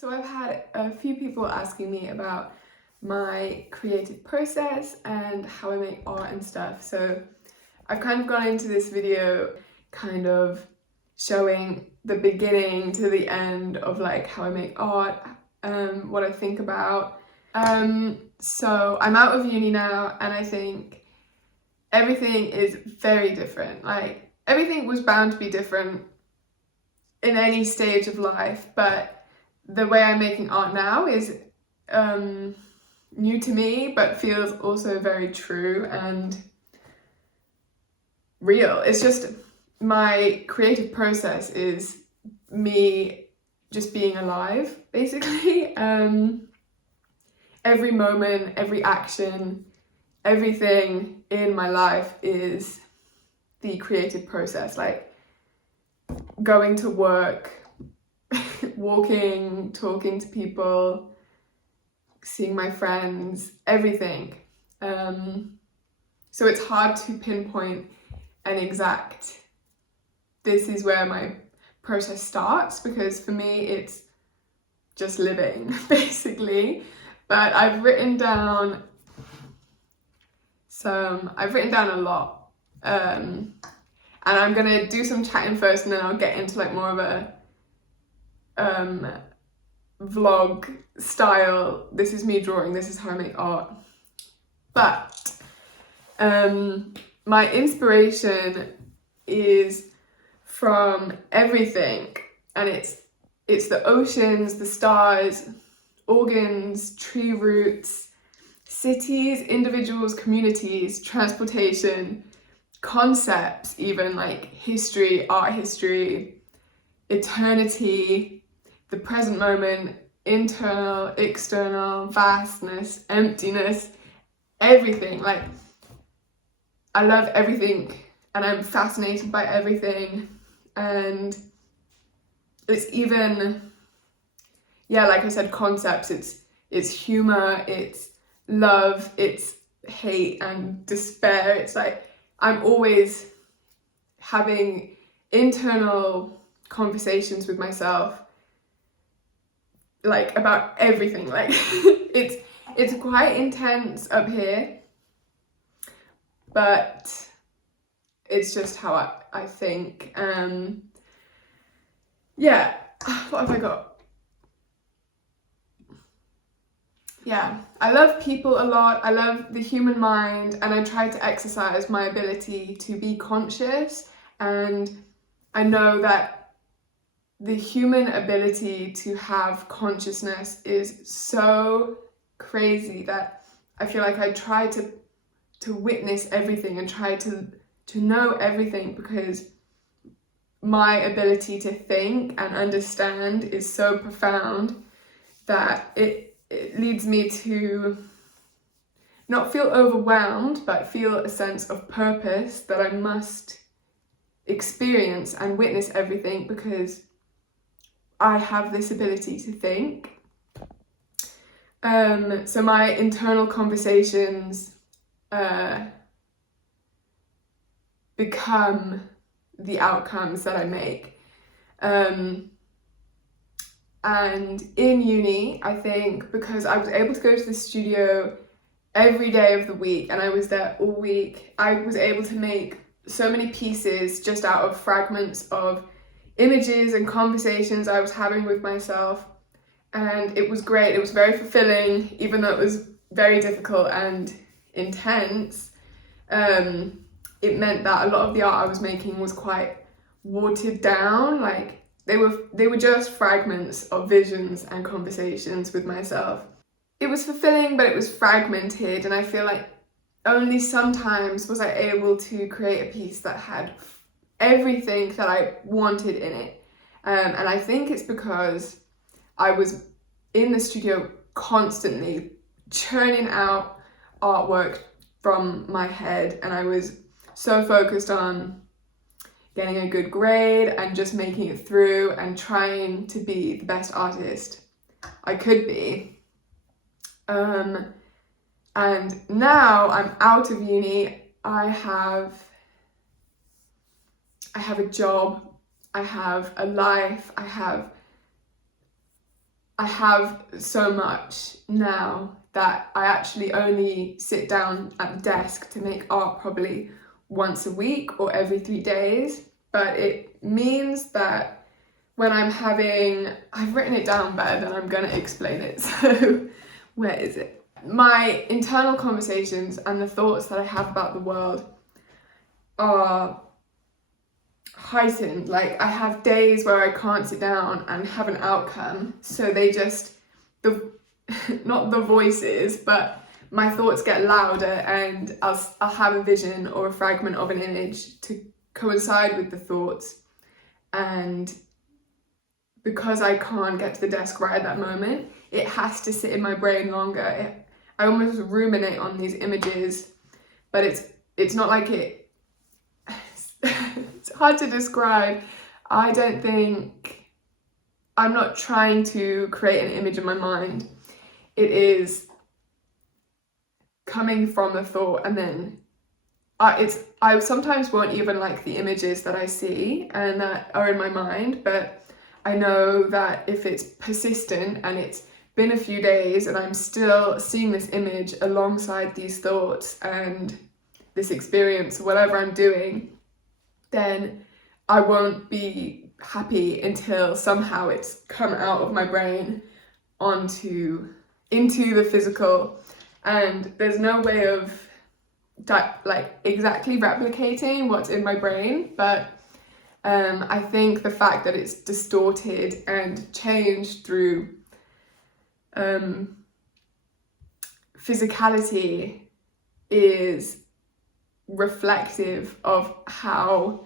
So I've had a few people asking me about my creative process and how I make art and stuff. So I've kind of gone into this video kind of showing the beginning to the end of like how I make art, what I think about. So I'm out of uni now and I think everything is very different. Like everything was bound to be different in any stage of life, but the way I'm making art now is new to me, but feels also very true and real. It's just my creative process is me just being alive, basically. Every moment, every action, everything in my life is the creative process. Like going to work, walking, talking to people, seeing my friends, everything. So it's hard to pinpoint an exact, this is where my process starts, because for me it's just living, basically. But I've written down a lot. And I'm gonna do some chatting first and then I'll get into like more of a vlog style. This is me drawing, this is how I make art. But my inspiration is from everything, and it's the oceans, the stars, organs, tree roots, cities, individuals, communities, transportation, concepts, even like history, art history, eternity, the present moment, internal, external, vastness, emptiness, everything. Like I love everything and I'm fascinated by everything, and it's even, like I said, concepts. It's humor, it's love, it's hate and despair. It's like I'm always having internal conversations with myself, like about everything. Like it's quite intense up here, but it's just how I think. What have I got? I love people a lot. I love the human mind, and I try to exercise my ability to be conscious. And I know that the human ability to have consciousness is so crazy that I feel like I try to witness everything and try to know everything, because my ability to think and understand is so profound that it leads me to not feel overwhelmed, but feel a sense of purpose that I must experience and witness everything because I have this ability to think. So my internal conversations become the outcomes that I make. And in uni, I think because I was able to go to the studio every day of the week and I was there all week, I was able to make so many pieces just out of fragments of images and conversations I was having with myself. And it was great. It was very fulfilling, even though it was very difficult and intense. It meant that a lot of the art I was making was quite watered down. Like they were just fragments of visions and conversations with myself. It was fulfilling, but it was fragmented, and I feel like only sometimes was I able to create a piece that had everything that I wanted in it. And I think it's because I was in the studio constantly churning out artwork from my head, and I was so focused on getting a good grade and just making it through and trying to be the best artist I could be. And now I'm out of uni, I have a job, I have a life, I have I have so much now that I actually only sit down at the desk to make art probably once a week or every 3 days. But it means that when I'm having, I've written it down better than I'm gonna explain it. So where is it? My internal conversations and the thoughts that I have about the world are heightened. Like, I have days where I can't sit down and have an outcome, so they just, not the voices, but my thoughts get louder, and I'll have a vision or a fragment of an image to coincide with the thoughts, and because I can't get to the desk right at that moment, it has to sit in my brain longer. I almost ruminate on these images, but it's not like it. It's hard to describe. I'm not trying to create an image in my mind. It is coming from the thought, and then I sometimes won't even like the images that I see and that are in my mind, but I know that if it's persistent and it's been a few days and I'm still seeing this image alongside these thoughts and this experience, whatever I'm doing, then I won't be happy until somehow it's come out of my brain into the physical. And there's no way of like exactly replicating what's in my brain, but I think the fact that it's distorted and changed through physicality is reflective of how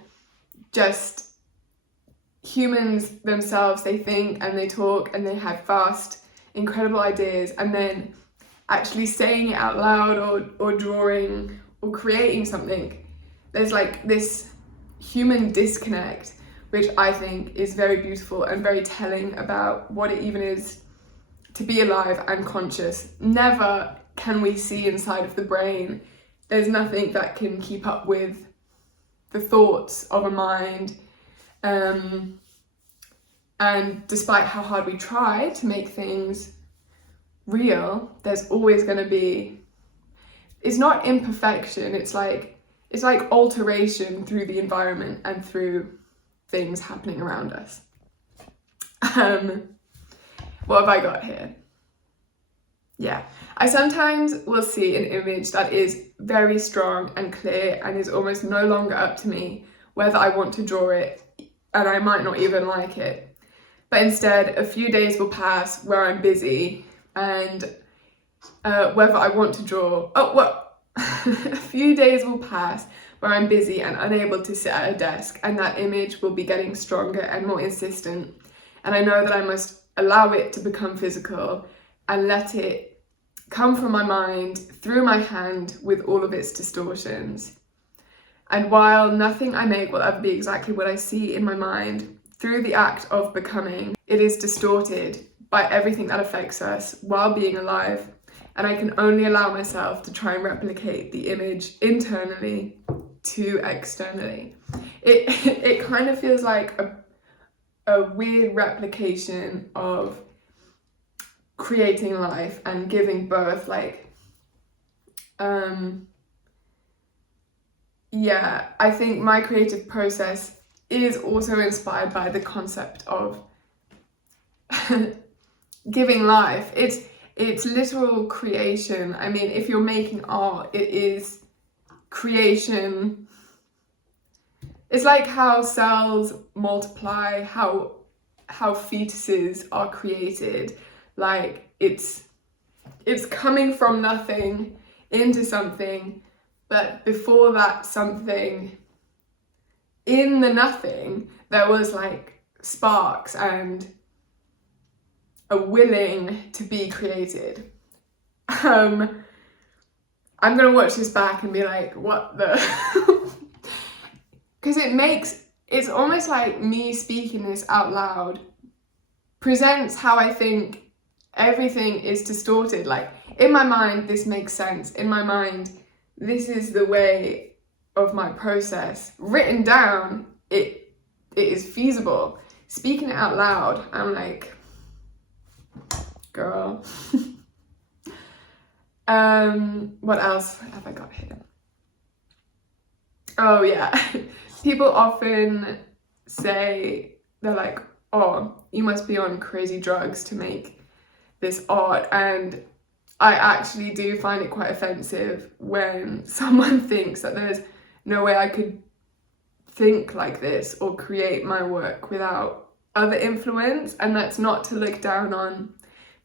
just humans themselves, they think and they talk and they have vast, incredible ideas, and then actually saying it out loud or drawing or creating something, there's like this human disconnect, which I think is very beautiful and very telling about what it even is to be alive and conscious. Never can we see inside of the brain. There's nothing that can keep up with the thoughts of a mind. And despite how hard we try to make things real, there's always going to be, it's not imperfection, it's like alteration through the environment and through things happening around us. What have I got here? Yeah, I sometimes will see an image that is very strong and clear and is almost no longer up to me whether I want to draw it, and I might not even like it. But instead, a few days will pass where I'm busy and whether I want to draw, a few days will pass where I'm busy and unable to sit at a desk, and that image will be getting stronger and more insistent. And I know that I must allow it to become physical and let it come from my mind through my hand with all of its distortions. And while nothing I make will ever be exactly what I see in my mind, through the act of becoming, it is distorted by everything that affects us while being alive. And I can only allow myself to try and replicate the image internally to externally. It kind of feels like a weird replication of creating life and giving birth, like yeah, I think my creative process is also inspired by the concept of giving life. It's literal creation. I mean, if you're making art, it is creation. It's like how cells multiply, how fetuses are created. Like it's coming from nothing into something, but before that something, in the nothing, there was like sparks and a willing to be created. I'm gonna watch this back and be like, what the? Because it's almost like me speaking this out loud presents how I think everything is distorted. Like, in my mind, this makes sense. In my mind, this is the way of my process. Written down, it is feasible. Speaking it out loud, I'm like, girl. What else have I got here? Oh yeah, people often say, they're like, oh, you must be on crazy drugs to make this art, and I actually do find it quite offensive when someone thinks that there's no way I could think like this or create my work without other influence. And that's not to look down on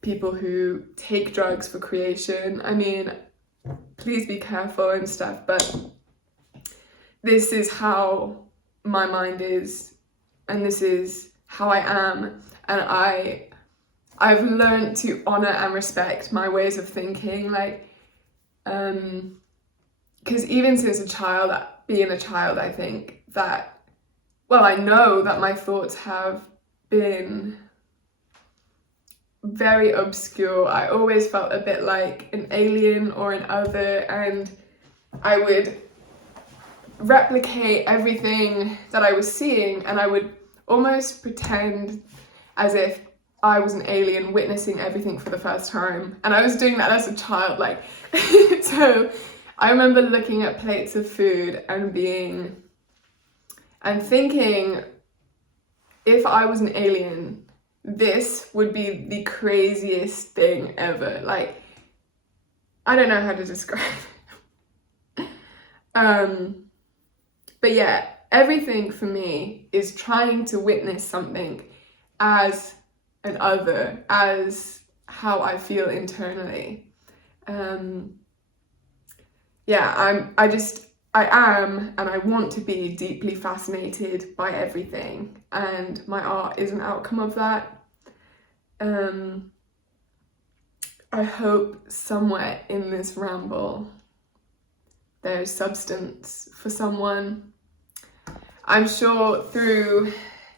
people who take drugs for creation. I mean, please be careful and stuff, but this is how my mind is, and this is how I am, and I've learned to honor and respect my ways of thinking, like, because even since being a child, I think that, well, I know that my thoughts have been very obscure. I always felt a bit like an alien or an other, and I would replicate everything that I was seeing, and I would almost pretend as if I was an alien witnessing everything for the first time. And I was doing that as a child, like, so I remember looking at plates of food and thinking, if I was an alien, this would be the craziest thing ever. Like, I don't know how to describe it. But yeah, everything for me is trying to witness something as an other, as how I feel internally. Yeah, I am, and I want to be deeply fascinated by everything, and my art is an outcome of that. I hope somewhere in this ramble there's substance for someone. I'm sure through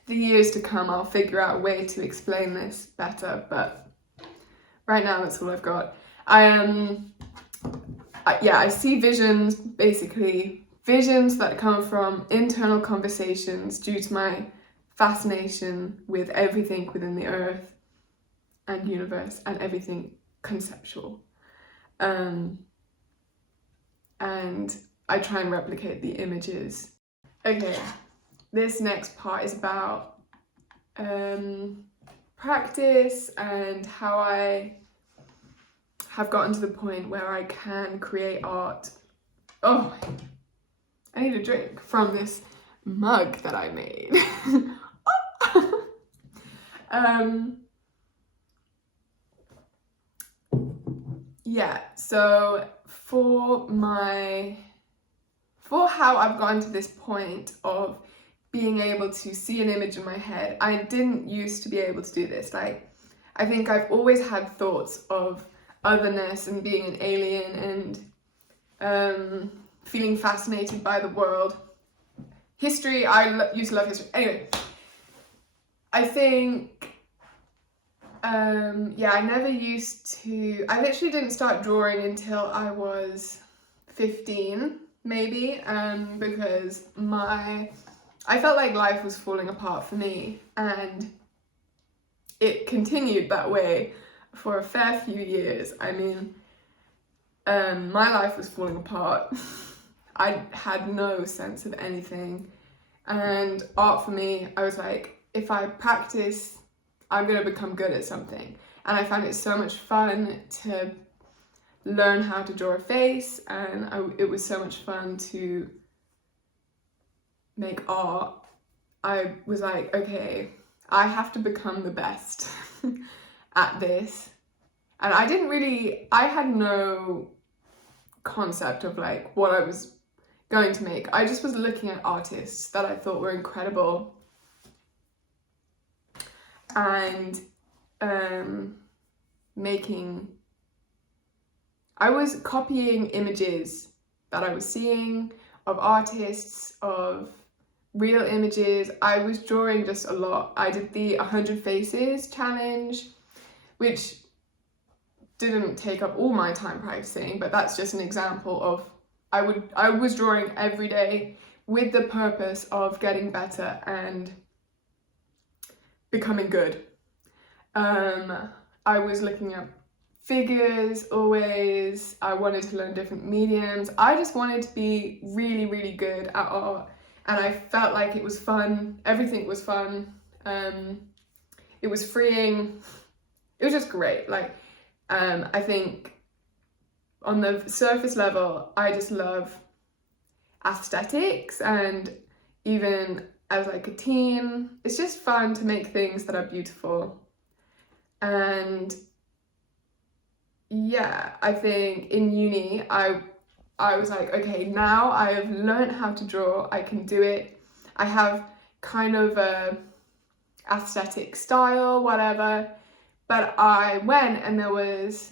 the years to come I'll figure out a way to explain this better, but right now that's all I've got. I see visions, basically visions that come from internal conversations due to my fascination with everything within the earth and universe and everything conceptual. And I try and replicate the images. Okay, this next part is about practice and how I have gotten to the point where I can create art. Oh, I need a drink from this mug that I made. Yeah, so for how I've gotten to this point of being able to see an image in my head, I didn't used to be able to do this. Like, I think I've always had thoughts of otherness and being an alien and feeling fascinated by the world. History, I used to love history. Anyway, I think, I never used to, I literally didn't start drawing until I was 15, maybe, because I felt like life was falling apart for me, and it continued that way for a fair few years. I mean, my life was falling apart. I had no sense of anything, and art for me, I was like, if I practice, I'm going to become good at something. And I found it so much fun to learn how to draw a face, and it was so much fun to make art. I was like, okay, I have to become the best at this. And I had no concept of like what I was going to make. I just was looking at artists that I thought were incredible, and I was copying images that I was seeing of artists, of real images. I was drawing just a lot. I did the 100 Faces challenge, which didn't take up all my time practicing, but that's just an example of I was drawing every day with the purpose of getting better and becoming good. I was looking at figures always. I wanted to learn different mediums. I just wanted to be really, really good at art, and I felt like it was fun. Everything was fun. It was freeing. It was just great. Like, I think on the surface level, I just love aesthetics, and even as like a teen, it's just fun to make things that are beautiful. And yeah, I think in uni, I was like, okay, now I have learned how to draw, I can do it. I have kind of a aesthetic style, whatever. But I went and there was,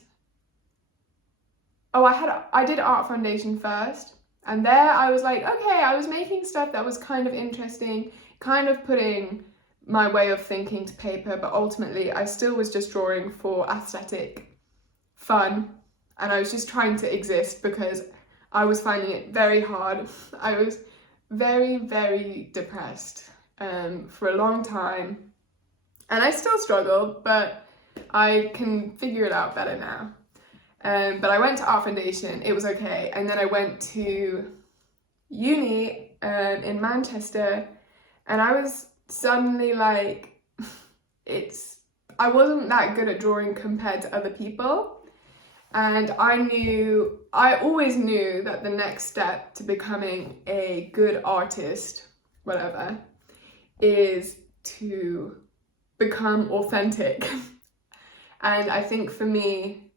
I did art foundation first. And there I was like, okay, I was making stuff that was kind of interesting, kind of putting my way of thinking to paper, but ultimately I still was just drawing for aesthetic fun, and I was just trying to exist because I was finding it very hard. I was very, very depressed for a long time, and I still struggle, but I can figure it out better now. But I went to art foundation, it was okay, and then I went to uni in Manchester, and I was suddenly like, I wasn't that good at drawing compared to other people, and I always knew that the next step to becoming a good artist, whatever, is to become authentic. And I think for me,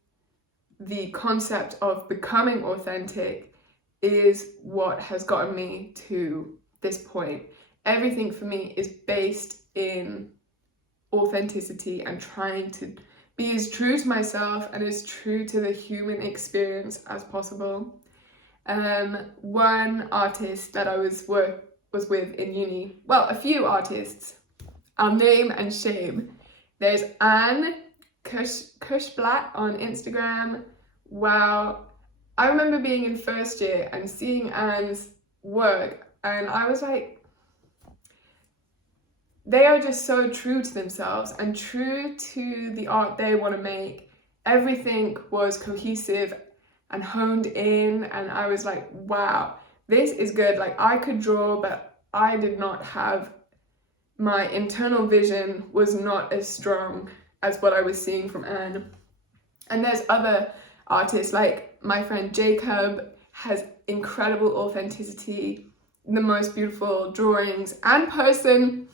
the concept of becoming authentic is what has gotten me to this point. Everything for me is based in authenticity and trying to be as true to myself and as true to the human experience as possible. One artist that I was with in uni, well, a few artists, I'll name and shame. There's Anne Cushblatt on Instagram. Wow, I remember being in first year and seeing Anne's work, and I was like, they are just so true to themselves and true to the art they want to make. Everything was cohesive and honed in, and I was like, wow, this is good. Like, I could draw, but I did not have, my internal vision was not as strong as what I was seeing from Anne. And there's other artists, like my friend Jacob has incredible authenticity, the most beautiful drawings and person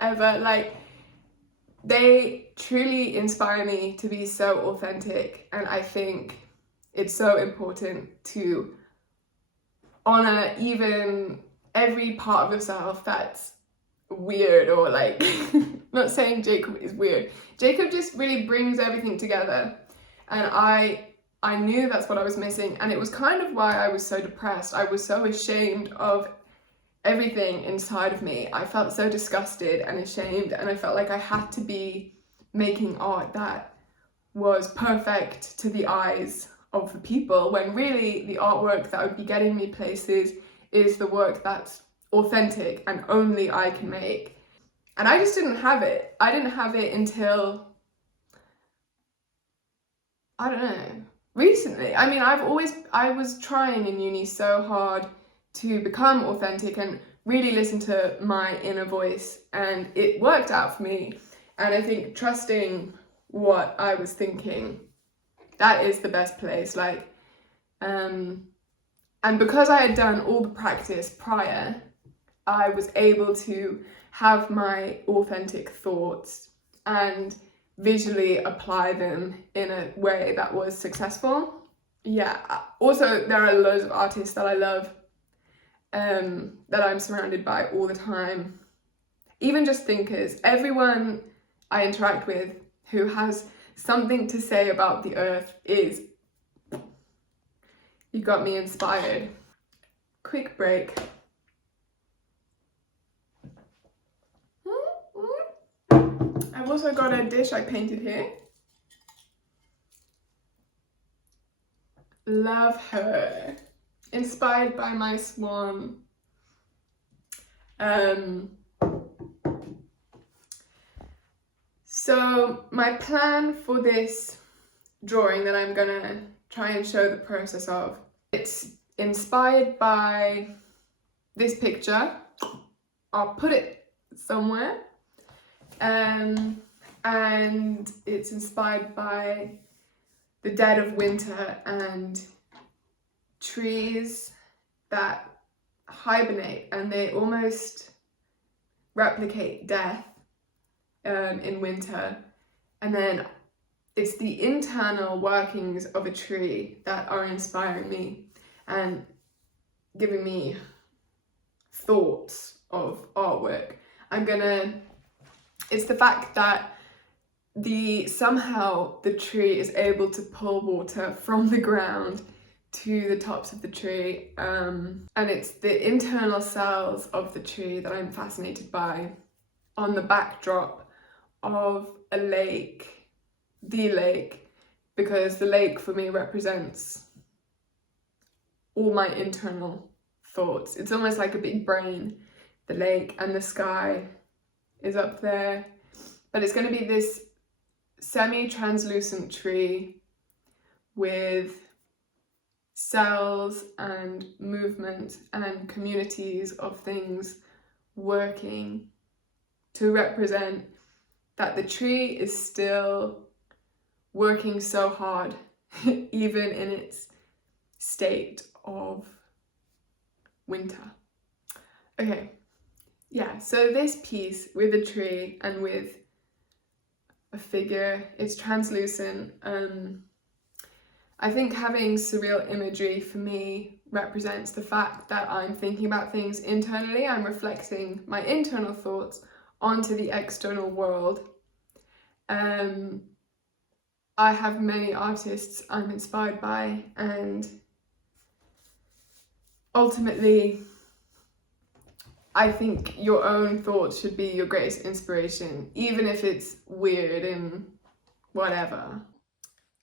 ever. Like, they truly inspire me to be so authentic, and I think it's so important to honor even every part of yourself that's weird, or like, not saying Jacob is weird. Jacob just really brings everything together, and I knew that's what I was missing, and it was kind of why I was so depressed. I was so ashamed of everything inside of me. I felt so disgusted and ashamed, and I felt like I had to be making art that was perfect to the eyes of the people, when really the artwork that would be getting me places is the work that's authentic and only I can make. And I just didn't have it. I didn't have it until, I don't know, recently. I mean, I was trying in uni so hard to become authentic and really listen to my inner voice, and it worked out for me. And I think trusting what I was thinking, that is the best place. Like, and because I had done all the practice prior, I was able to have my authentic thoughts and visually apply them in a way that was successful. Yeah, also there are loads of artists that I love, that I'm surrounded by all the time. Even just thinkers, everyone I interact with who has something to say about the earth you got me inspired. Quick break. I've also got a dish I painted here. Love her. Inspired by my swan. So my plan for this drawing that I'm gonna try and show the process of, it's inspired by this picture. I'll put it somewhere. And it's inspired by the dead of winter and trees that hibernate, and they almost replicate death in winter. And then it's the internal workings of a tree that are inspiring me and giving me thoughts of artwork. It's the fact that somehow the tree is able to pull water from the ground to the tops of the tree, and it's the internal cells of the tree that I'm fascinated by on the backdrop of a lake, because the lake for me represents all my internal thoughts. It's almost like a big brain, the lake, and the sky is up there. But it's going to be this semi-translucent tree with cells and movement and communities of things working to represent that the tree is still working so hard, even in its state of winter. Okay, yeah, so this piece with a tree and with a figure, it's translucent. I think having surreal imagery for me represents the fact that I'm thinking about things internally. I'm reflecting my internal thoughts onto the external world. I have many artists I'm inspired by, and ultimately I think your own thoughts should be your greatest inspiration, even if it's weird and whatever.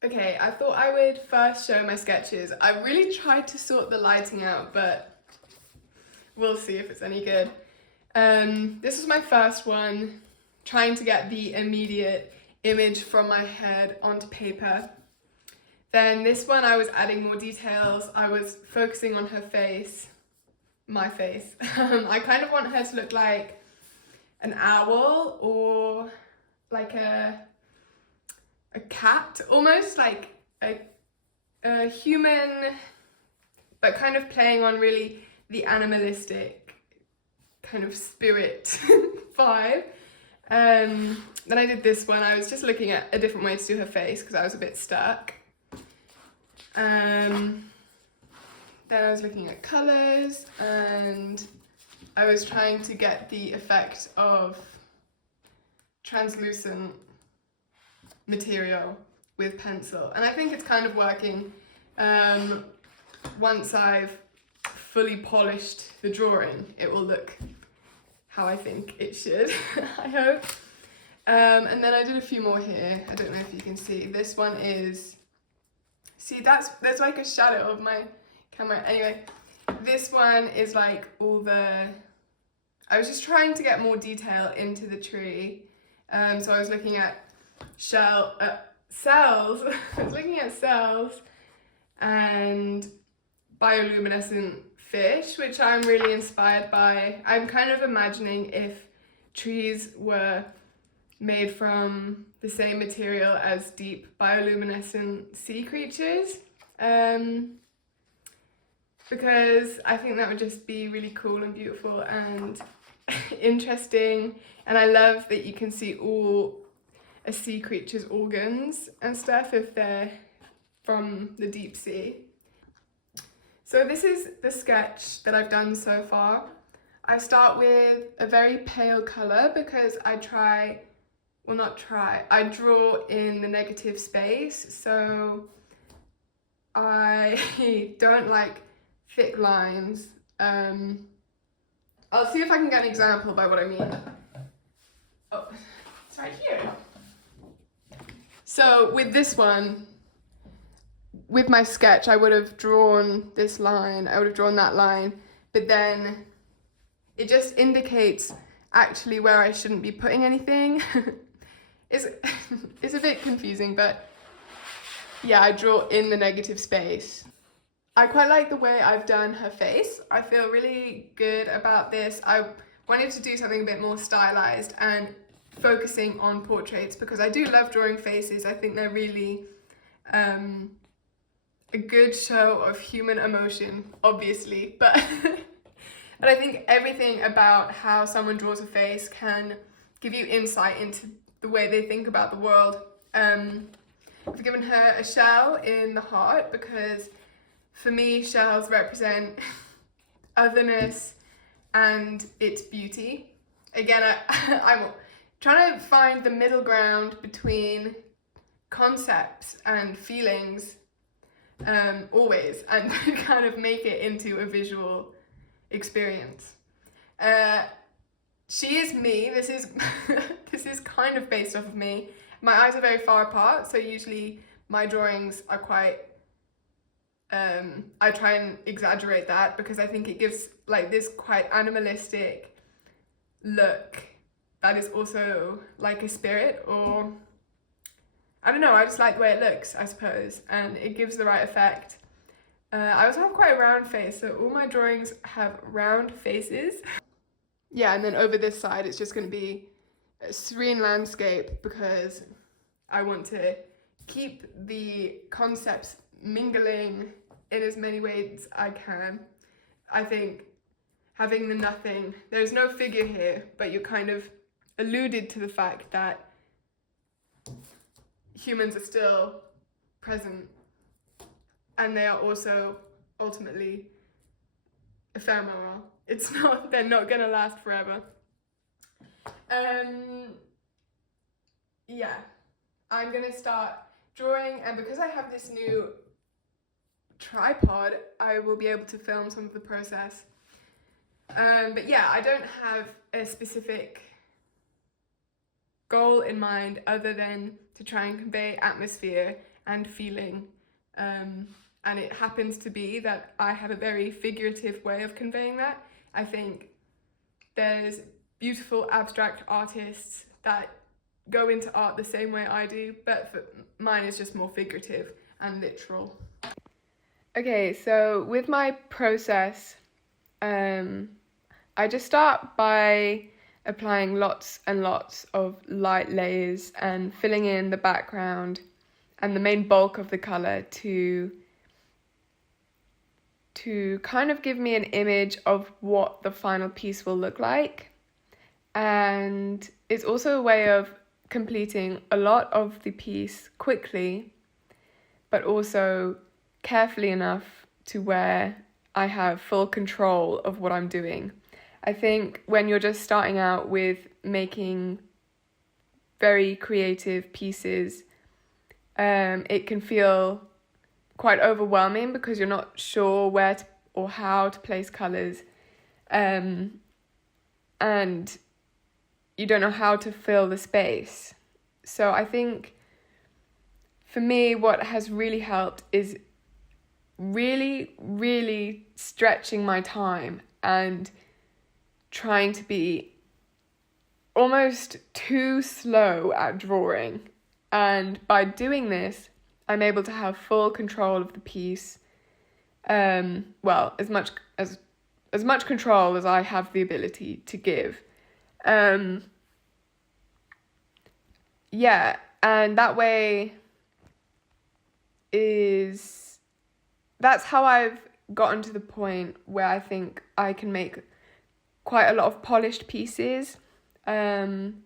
Okay, I thought I would first show my sketches. I really tried to sort the lighting out, but we'll see if it's any good. This was my first one, trying to get the immediate image from my head onto paper. Then this one I was adding more details. I was focusing on her face, my face. I kind of want her to look like an owl or like a cat, almost like a human, but kind of playing on really the animalistic kind of spirit vibe. Then I did this one. I was just looking at a different way to do her face because I was a bit stuck. Then I was looking at colours, and I was trying to get the effect of translucent material with pencil, and I think it's kind of working. Once I've fully polished the drawing, it will look how I think it should. I hope. And then I did a few more here. I don't know if you can see. This one is, there's like a shadow of my camera. Anyway, this one is like I was just trying to get more detail into the tree. So I was looking at cells. I was looking at cells and bioluminescent fish, which I'm really inspired by. I'm kind of imagining if trees were made from the same material as deep bioluminescent sea creatures, because I think that would just be really cool and beautiful and interesting. And I love that you can see all a sea creature's organs and stuff if they're from the deep sea. So this is the sketch that I've done so far. I start with a very pale colour because I draw in the negative space, so I don't like thick lines. I'll see if I can get an example by what I mean. Oh, it's right here. So with this one, with my sketch, I would have drawn this line, I would have drawn that line, but then it just indicates actually where I shouldn't be putting anything. it's, it's a bit confusing, but yeah, I draw in the negative space. I quite like the way I've done her face. I feel really good about this. I wanted to do something a bit more stylized and focusing on portraits because I do love drawing faces. I think they're really a good show of human emotion, obviously, but but I think everything about how someone draws a face can give you insight into the way they think about the world. I've given her a shell in the heart because for me, shells represent otherness and its beauty. Again, I'm trying to find the middle ground between concepts and feelings always, and kind of make it into a visual experience. She is me. This is this is kind of based off of me. My eyes are very far apart, so usually my drawings are quite I try and exaggerate that because I think it gives like this quite animalistic look that is also like a spirit, or I don't know, I just like the way it looks, I suppose, and it gives the right effect. I also have quite a round face, so all my drawings have round faces. Yeah, and then over this side it's just going to be a serene landscape because I want to keep the concepts mingling in as many ways I can. I think having the nothing, there's no figure here, but you kind of alluded to the fact that humans are still present and they are also ultimately ephemeral. It's not, they're not gonna last forever. Yeah, I'm gonna start drawing, and because I have this new tripod, I will be able to film some of the process. But yeah, I don't have a specific goal in mind other than to try and convey atmosphere and feeling. And it happens to be that I have a very figurative way of conveying that. I think there's beautiful abstract artists that go into art the same way I do, but mine is just more figurative and literal. Okay, so with my process, I just start by applying lots and lots of light layers and filling in the background and the main bulk of the colour to kind of give me an image of what the final piece will look like. And it's also a way of completing a lot of the piece quickly, but also carefully enough to where I have full control of what I'm doing. I think when you're just starting out with making very creative pieces, it can feel quite overwhelming because you're not sure where to, or how to place colours, and you don't know how to fill the space. So I think for me what has really helped is really stretching my time and trying to be almost too slow at drawing. And by doing this, I'm able to have full control of the piece. Well, as much control as I have the ability to give. Yeah, and that way that's how I've gotten to the point where I think I can make quite a lot of polished pieces, and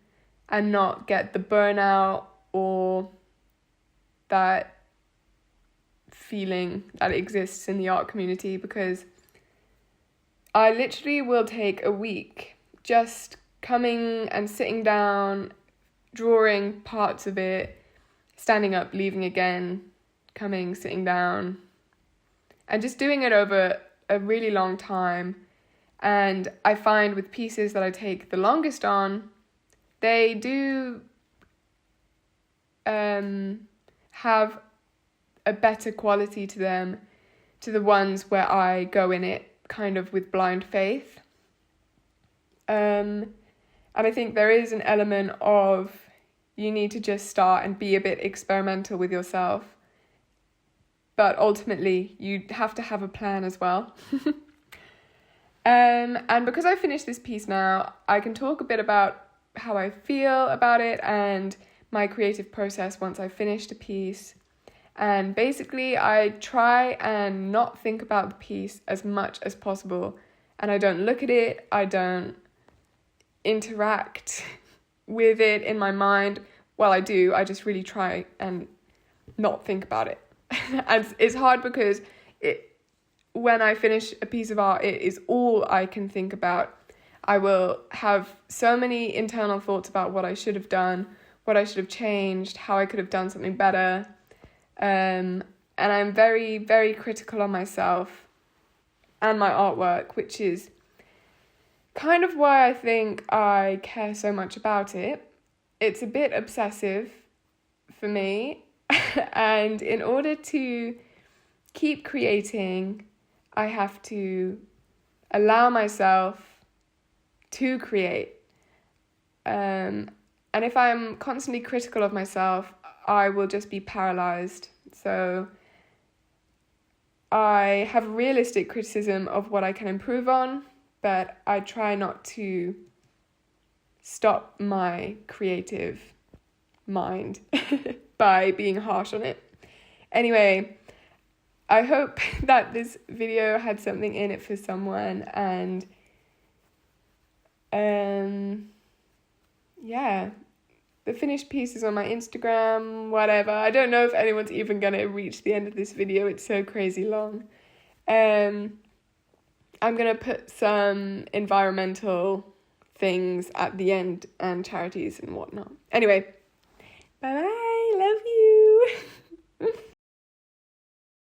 not get the burnout or that feeling that exists in the art community, because I literally will take a week just coming and sitting down, drawing parts of it, standing up, leaving again, coming, sitting down, and just doing it over a really long time. And I find with pieces that I take the longest on, they do have a better quality to them, to the ones where I go in it kind of with blind faith. And I think there is an element of you need to just start and be a bit experimental with yourself. But ultimately, you have to have a plan as well. And because I finished this piece now, I can talk a bit about how I feel about it and my creative process once I finished a piece. And basically, I try and not think about the piece as much as possible. And I don't look at it, I don't interact with it in my mind. Well, I do, I just really try and not think about it. And it's hard because when I finish a piece of art, it is all I can think about. I will have so many internal thoughts about what I should have done, what I should have changed, how I could have done something better. And I'm very, very critical on myself and my artwork, which is kind of why I think I care so much about it. It's a bit obsessive for me. And in order to keep creating, I have to allow myself to create. And if I'm constantly critical of myself, I will just be paralyzed. So I have realistic criticism of what I can improve on, but I try not to stop my creative mind by being harsh on it. Anyway, I hope that this video had something in it for someone, and yeah, the finished piece is on my Instagram, whatever. I don't know if anyone's even gonna reach the end of this video, it's so crazy long. I'm gonna put some environmental things at the end and charities and whatnot. Anyway, bye bye, love you.